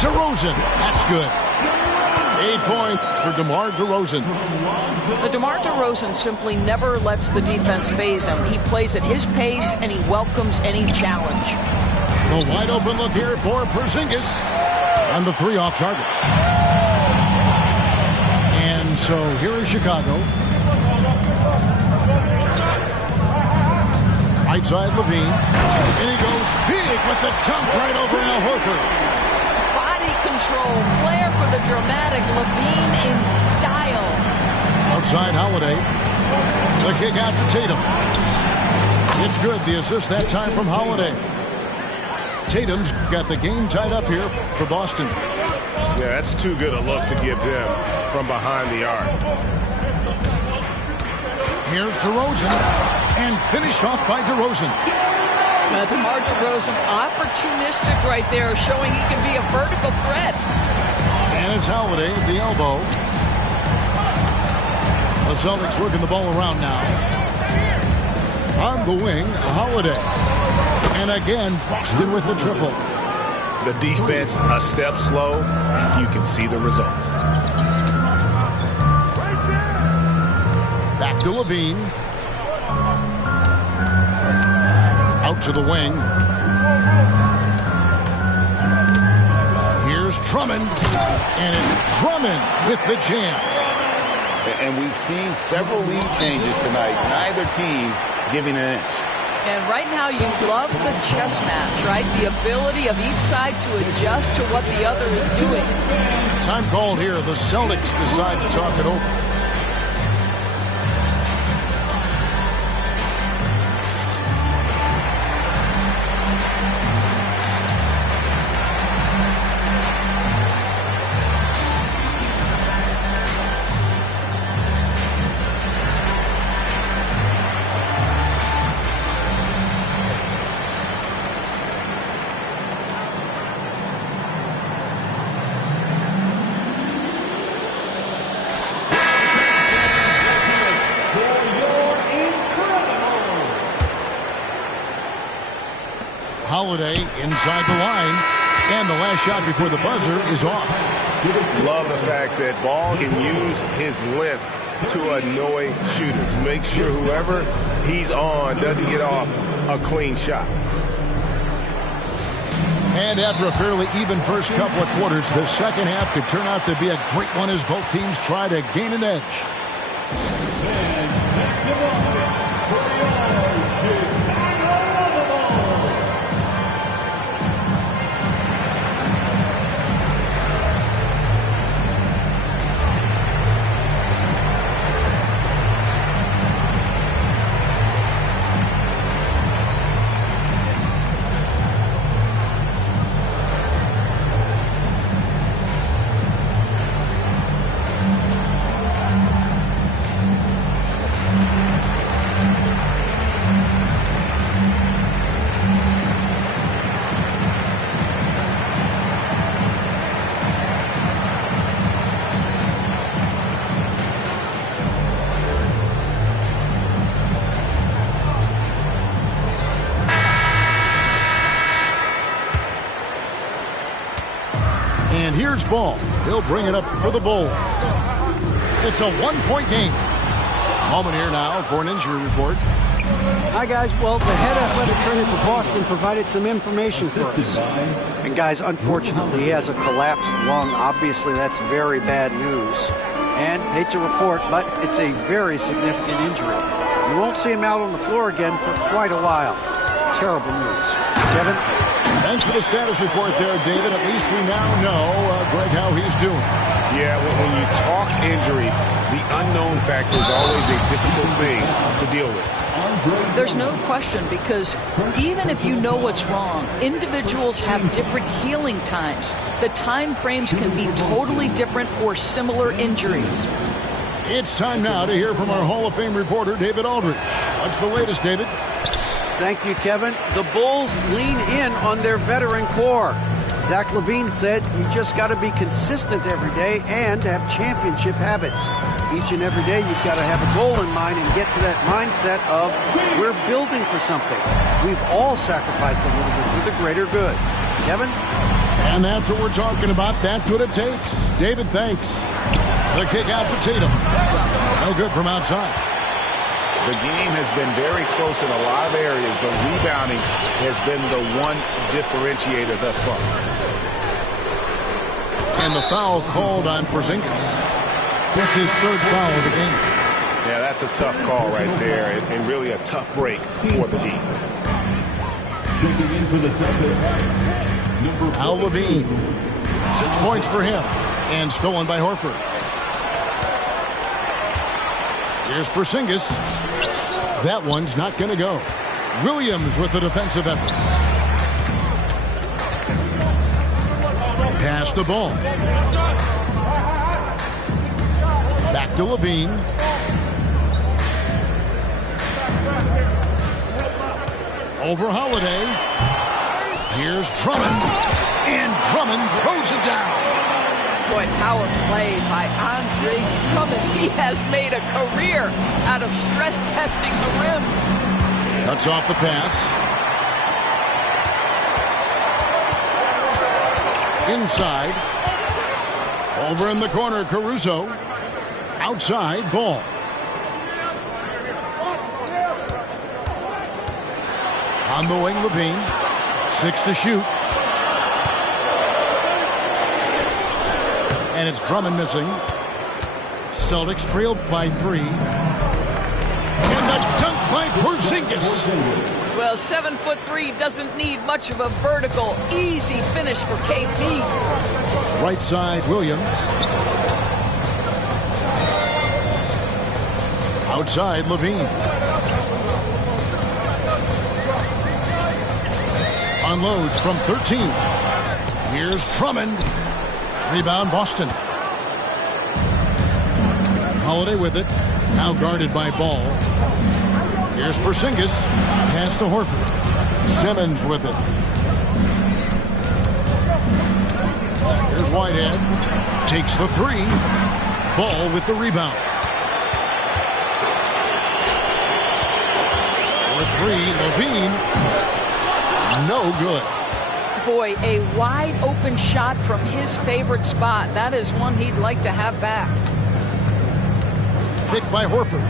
DeRozan. That's good. 8 points for DeMar DeRozan. The DeMar DeRozan simply never lets the defense phase him. He plays at his pace, and he welcomes any challenge. The wide open look here for Porzingis. And the 3 off target. So here is Chicago. Right side, Levine. And he goes big with the dunk right over Al Horford. Body control, flair for the dramatic. Levine in style. Outside, Holiday. The kick out to Tatum. It's good. The assist that time from Holiday. Tatum's got the game tied up here for Boston. Yeah, that's too good a look to give them from behind the arc. Here's DeRozan, and finished off by DeRozan. DeMar DeRozan, opportunistic right there, showing he can be a vertical threat. And it's Holiday at the elbow. The Celtics working the ball around now. On the wing, Holiday. And again, Boston with the triple. The defense a step slow, and you can see the results. Back to Levine. Out to the wing. Here's Drummond. And it's Drummond with the jam. And we've seen several lead changes tonight. Neither team giving an inch. And right now you love the chess match, right? The ability of each side to adjust to what the other is doing. Time called here. The Celtics decide to talk it over. Holiday inside the line, and the last shot before the buzzer is off. Love the fact that Ball can use his length to annoy shooters. Make sure whoever he's on doesn't get off a clean shot. And after a fairly even first couple of quarters, the second half could turn out to be a great one as both teams try to gain an edge. And here's Ball. He'll bring it up for the Bulls. It's a one-point game. Moment here now for an injury report. Hi, guys. Well, the head athletic trainer for Boston provided some information for us. And, guys, unfortunately, he has a collapsed lung. Obviously, that's very bad news. And hate to report, but it's a very significant injury. You won't see him out on the floor again for quite a while. Terrible news. Kevin? Thanks for the status report there, David. At least we now know, Greg, how he's doing. Yeah, when you talk injury, the unknown factor is always a difficult thing to deal with. There's no question, because even if you know what's wrong, individuals have different healing times. The time frames can be totally different for similar injuries. It's time now to hear from our Hall of Fame reporter, David Aldridge. What's the latest, David? Thank you, Kevin. The Bulls lean in on their veteran core. Zach LaVine said you just got to be consistent every day and have championship habits. Each and every day you've got to have a goal in mind and get to that mindset of we're building for something. We've all sacrificed a little bit for the greater good. Kevin? And that's what we're talking about. That's what it takes. David, thanks. The kick out to Tatum. No good from outside. The game has been very close in a lot of areas, but rebounding has been the one differentiator thus far. And the foul called on Porzingis. That's his third foul of the game. Yeah, that's a tough call right there, and really a tough break for the Heat. Checking in for the Celtics, Al Levine. 6 points for him, and stolen by Horford. Here's Porzingis. That one's not going to go. Williams with the defensive effort. Pass the ball. Back to Levine. Over Holiday. Here's Drummond. And Drummond throws it down. Boy, power play by Andre Drummond. He has made a career out of stress testing the rims. Cuts off the pass. Inside. Over in the corner, Caruso. Outside, Ball. On the wing, Levine. 6 to shoot. And it's Drummond missing. Celtics trailed by 3. And the dunk by Porzingis. Well, 7'3" doesn't need much of a vertical, easy finish for KP. Right side, Williams. Outside, Levine. Unloads from 13. Here's Drummond. Rebound, Boston. Holiday with it. Now guarded by Ball. Here's Porzingis. Pass to Horford. Simmons with it. Here's Whitehead. Takes the 3. Ball with the rebound. For 3, Levine. No good. Boy, a wide open shot from his favorite spot. That is one he'd like to have back. Picked by Horford.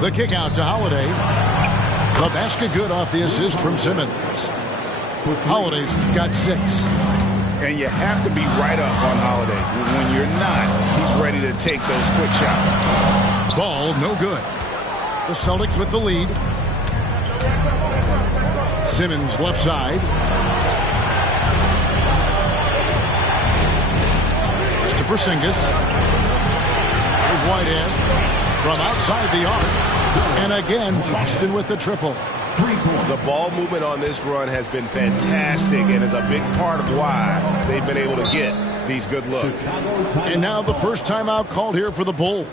The kick out to Holiday. The basket good off the assist from Simmons. Holiday's got 6. And you have to be right up on Holiday. When you're not, he's ready to take those quick shots. Ball, no good. The Celtics with the lead. Simmons left side. Just to Porzingis. Here's Whitehead from outside the arc. And again, Boston with the triple. The ball movement on this run has been fantastic and is a big part of why they've been able to get these good looks. And now the first timeout called here for the Bulls.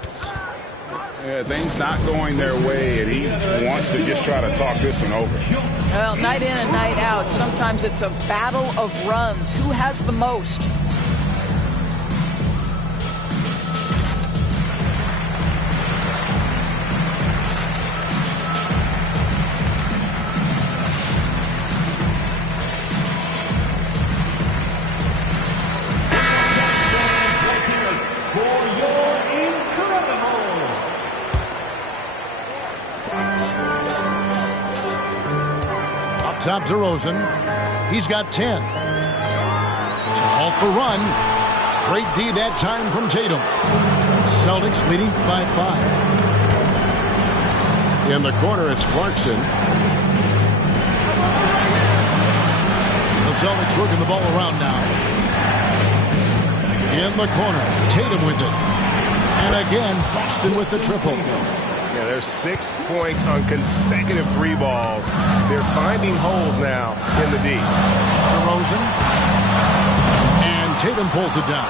Yeah, things not going their way, and he wants to just try to talk this one over. Well, night in and night out, sometimes it's a battle of runs. Who has the most? Top DeRozan. He's got 10. To halt the run. Great D that time from Tatum. Celtics leading by 5. In the corner, it's Clarkson. The Celtics working the ball around now. In the corner, Tatum with it. And again, Boston with the triple. Yeah, there's 6 points on consecutive 3 balls. They're finding holes now in the D. DeRozan. And Tatum pulls it down.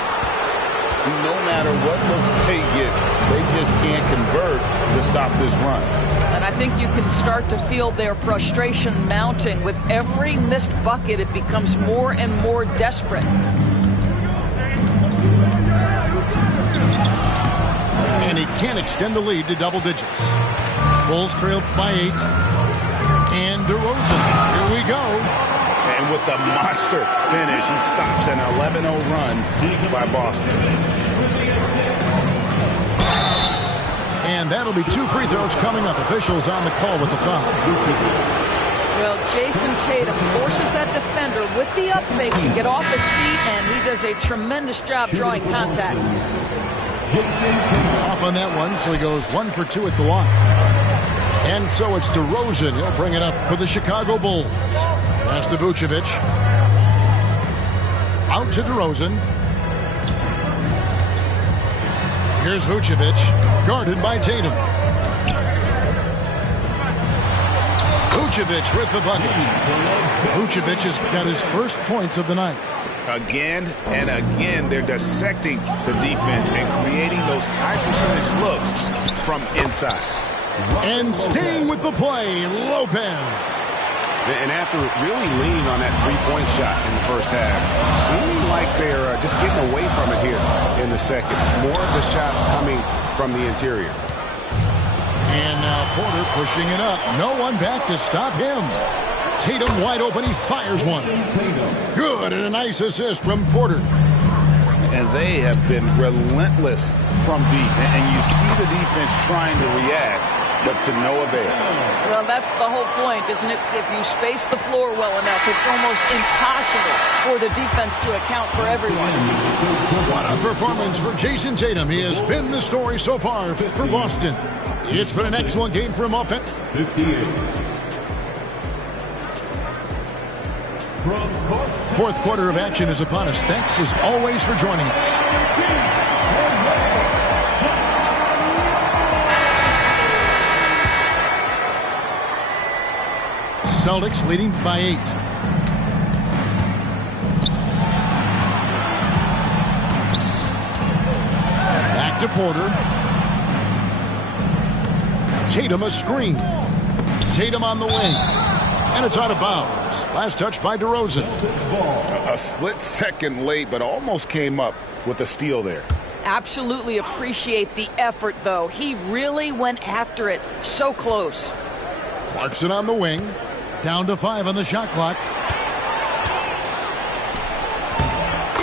No matter what looks they get, they just can't convert to stop this run. And I think you can start to feel their frustration mounting. With every missed bucket, it becomes more and more desperate. And he can't extend the lead to double digits. Bulls trailed by 8. And DeRozan, here we go. And with the monster finish, he stops an 11-0 run by Boston. And that'll be 2 free throws coming up. Officials on the call with the foul. Well, Jason Tatum forces that defender with the up fake to get off his feet, and he does a tremendous job drawing contact. Off on that one, so he goes 1 for 2 at the line. And so it's DeRozan. He'll bring it up for the Chicago Bulls. Pass to Vucevic. Out to DeRozan. Here's Vucevic, guarded by Tatum. Vucevic with the bucket. Vucevic has got his first points of the night. Again and again, they're dissecting the defense and creating those high percentage looks from inside. And staying with the play, Lopez. And after really leaning on that three-point shot in the first half, seeming like they're just getting away from it here in the second. More of the shots coming from the interior. And now Porter pushing it up. No one back to stop him. Tatum wide open. He fires one. Good, and a nice assist from Porter. And they have been relentless from deep. And you see the defense trying to react, but to no avail. Well, that's the whole point, isn't it? If you space the floor well enough, it's almost impossible for the defense to account for everyone. What a performance for Jason Tatum. He has been the story so far for Boston. It's been an excellent game for him offense. 58. Fourth quarter of action is upon us. Thanks as always for joining us. Celtics leading by 8. Back to Porter. Tatum a screen. Tatum on the wing. And it's out of bounds. Last touch by DeRozan. A split second late, but almost came up with a steal there. Absolutely appreciate the effort, though. He really went after it. So close. Clarkson on the wing. Down to 5 on the shot clock.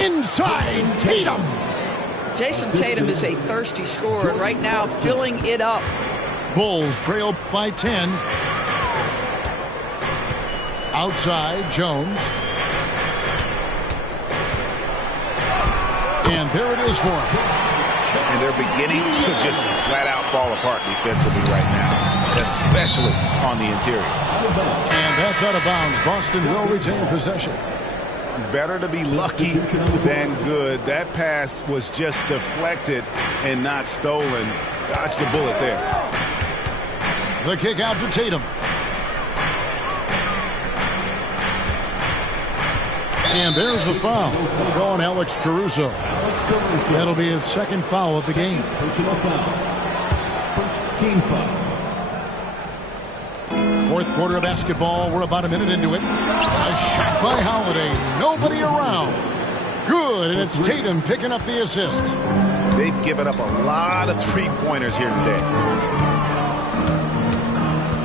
Inside Tatum. Jason Tatum is a thirsty scorer, and right now filling it up. Bulls trail by 10. Outside, Jones. And there it is for him. And they're beginning to just flat out fall apart defensively right now, especially on the interior. And that's out of bounds. Boston will retain possession. Better to be lucky than good. That pass was just deflected and not stolen. Dodged a bullet there. The kick out to Tatum. And there's the foul. Going Alex Caruso. That'll be his second foul of the game. Personal foul. First team foul. Fourth quarter of basketball. We're about a minute into it. A shot by Holiday. Nobody around. Good, and it's Tatum picking up the assist. They've given up a lot of three-pointers here today.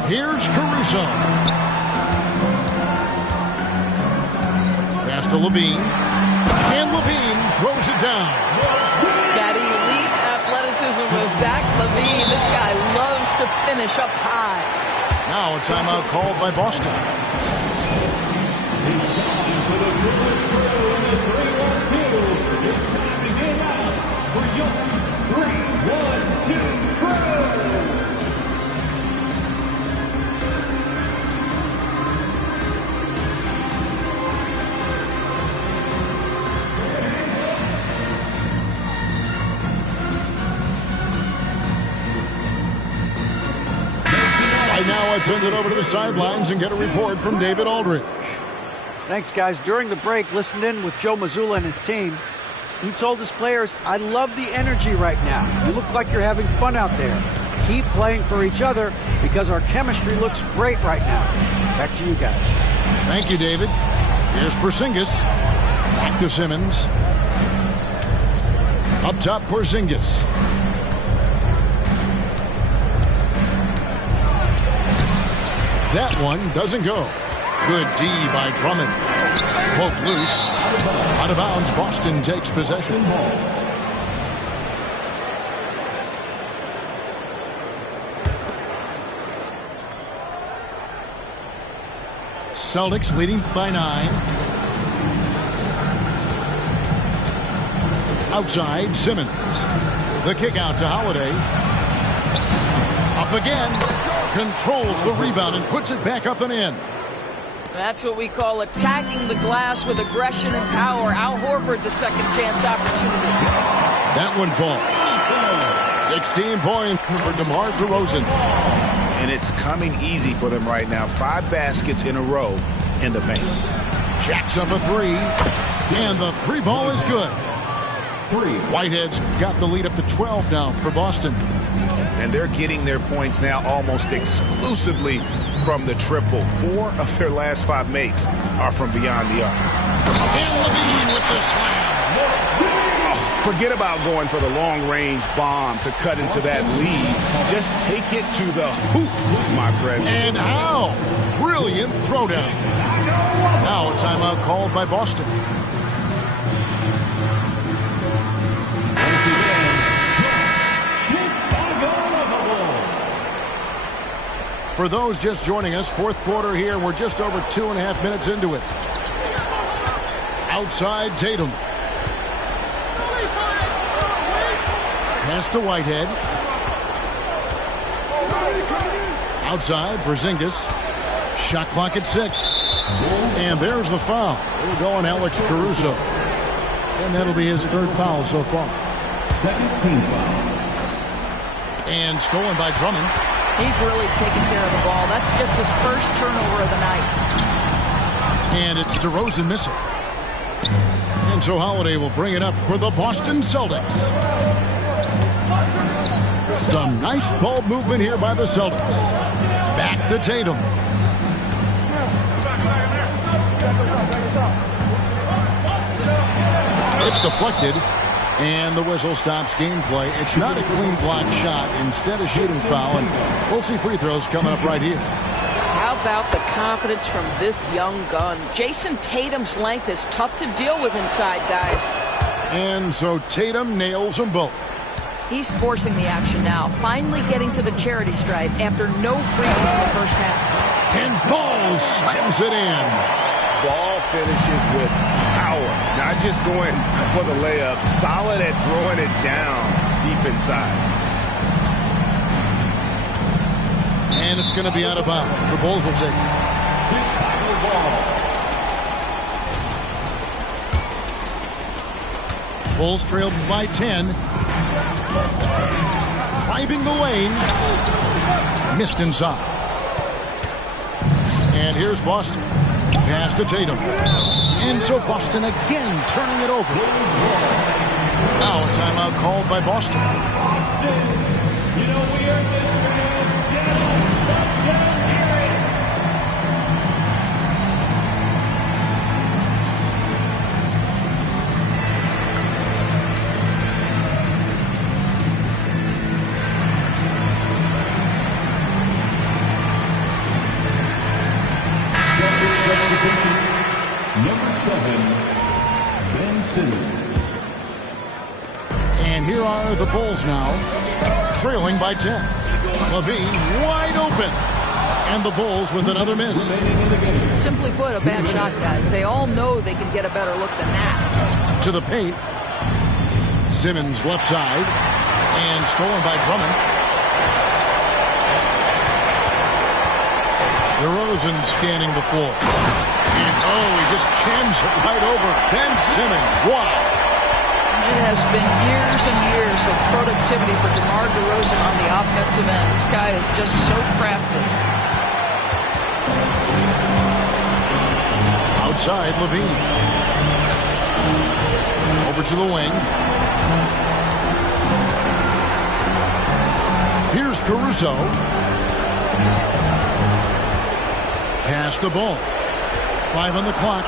Here's Caruso. Pass to Levine. And Levine throws it down. That elite athleticism of Zach LaVine. This guy loves to finish up high. Now a timeout called by Boston. Now let's send it over to the sidelines and get a report from David Aldridge. Thanks, guys. During the break, listened in with Joe Mazzulla and his team. He told his players, I love the energy right now. You look like you're having fun out there. Keep playing for each other because our chemistry looks great right now. Back to you guys. Thank you, David. Here's Porzingis. Back to Simmons. Up top, Porzingis. That one doesn't go. Good D by Drummond. Poke loose. Out of bounds, Boston takes possession. Celtics leading by 9. Outside, Simmons. The kick out to Holiday. Up again. Controls the rebound and puts it back up and in. That's what we call attacking the glass with aggression and power. Al Horford, the second chance opportunity. That one falls. 16 points for DeMar DeRozan. And it's coming easy for them right now. 5 baskets in a row in the paint. Jacks up a 3. And the 3 ball is good. Whitehead's got the lead up to 12 now for Boston. And they're getting their points now almost exclusively from the triple. 4 of their last 5 makes are from beyond the arc. And Levine with the slam. Forget about going for the long-range bomb to cut into that lead. Just take it to the hoop, my friend. And how? Brilliant throwdown. Now a timeout called by Boston. For those just joining us, fourth quarter here. We're just over 2.5 minutes into it. Outside Tatum. Pass to Whitehead. Outside, Porzingis. Shot clock at 6. And there's the foul. We're going Alex Caruso. And that'll be his 3rd foul so far. Second team foul. And stolen by Drummond. He's really taking care of the ball. That's just his first turnover of the night. And it's DeRozan missing. And so Holiday will bring it up for the Boston Celtics. Some nice ball movement here by the Celtics. Back to Tatum. It's deflected. And the whistle stops gameplay. It's not a clean block shot. Instead, a shooting foul. And we'll see free throws coming up right here. How about the confidence from this young gun? Jason Tatum's length is tough to deal with inside, guys. And so Tatum nails them both. He's forcing the action now, finally getting to the charity stripe after no freebies in the first half. And Ball slams it in. Ball finishes with power, not just going for the layup, solid at throwing it down deep inside. And it's going to be out of bounds. The Bulls will take it. Bulls trailed by 10. Driving the lane. Missed inside. And here's Boston. Pass to Tatum. And so Boston again turning it over. Now a timeout called by Boston. Number 7, Ben Simmons. And here are the Bulls now, trailing by 10. Levine wide open. And the Bulls with another miss. Simply put, a bad shot, guys. They all know they can get a better look than that. To the paint. Simmons left side. And stolen by Drummond. DeRozan scanning the floor. And he just jams it right over Ben Simmons. Wow. It has been years and years of productivity for DeMar DeRozan on the offensive end. This guy is just so crafty. Outside, Levine. Over to the wing. Here's Caruso. Pass the ball. 5 on the clock.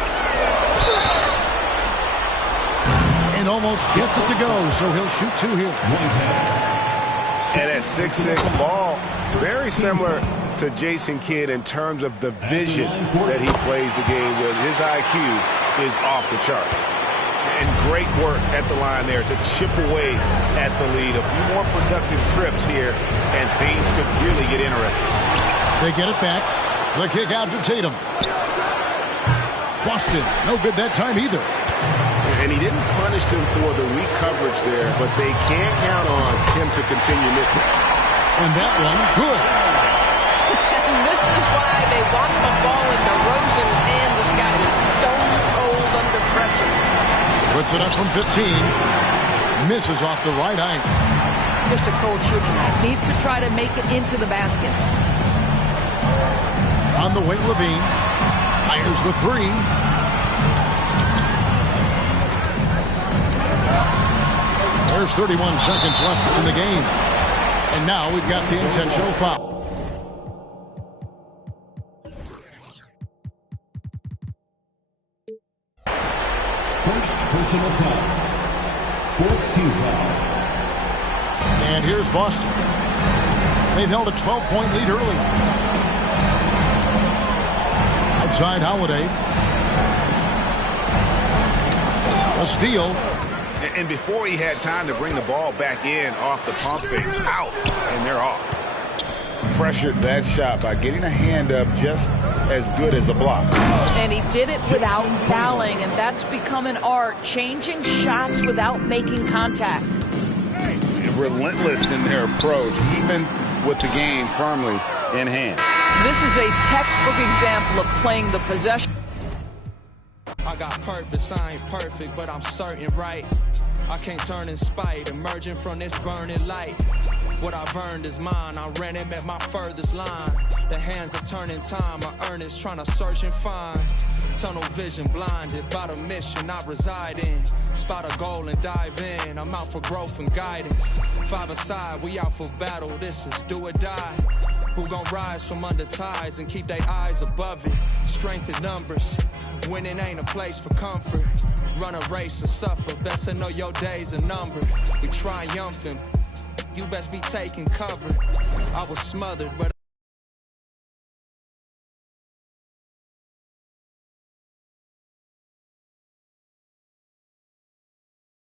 And almost gets it to go, so he'll shoot 2 here. And at 6'6" Ball, very similar to Jason Kidd in terms of the vision that he plays the game with. His IQ is off the charts. And great work at the line there to chip away at the lead. A few more productive trips here, and things could really get interesting. They get it back. The kick out to Tatum. Boston, no good that time either. And he didn't punish them for the weak coverage there, but they can't count on him to continue missing. And that one, good. And this is why they want the ball in DeRozan's hand. This guy is stone cold under pressure. Puts it up from 15. Misses off the right ankle. Just a cold shooting night. Needs to try to make it into the basket. On the wing, Levine fires the three. There's 31 seconds left in the game. And now we've got the intentional foul. First personal foul. 4th foul. And here's Boston. They've held a 12-point lead early. Outside Holiday. A steal. And before he had time to bring the ball back in off the pump fake, out, and they're off. Pressured that shot by getting a hand up just as good as a block. And he did it without fouling, and that's become an art, changing shots without making contact. And relentless in their approach, even with the game firmly in hand. This is a textbook example of playing the possession. I got purpose, I ain't perfect, but I'm certain, right? I can't turn in spite, emerging from this burning light. What I've earned is mine, I ran him at my furthest line. The hands are turning time, my earnest trying to search and find. Tunnel vision blinded by the mission I reside in. Spot a goal and dive in, I'm out for growth and guidance. 5-a-side, we out for battle, this is do or die. Who gon' rise from under tides and keep their eyes above it? Strength in numbers, winning ain't a place for comfort. Run a race or suffer, best to know your days are numbered. We triumphant, you best be taking cover. I was smothered, but